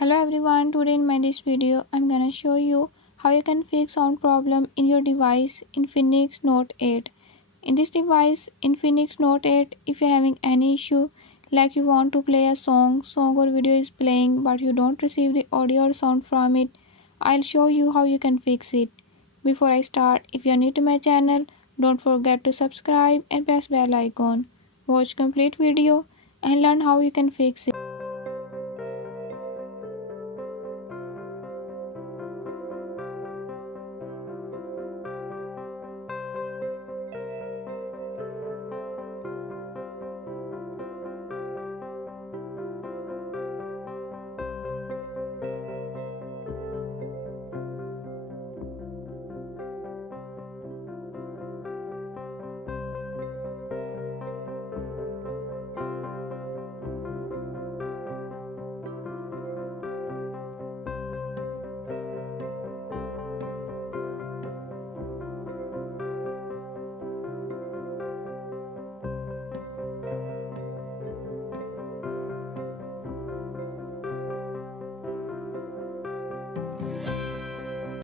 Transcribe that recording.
Hello everyone, today in my this video I'm gonna show you how you can fix sound problem in your device Infinix Note 8. In this device Infinix Note 8, if you're having any issue like you want to play a song or video is playing but you don't receive the audio or sound from it, I'll show you how you can fix it. Before I start, if you're new to my channel, don't forget to subscribe and press bell icon. Watch complete video and learn how you can fix it.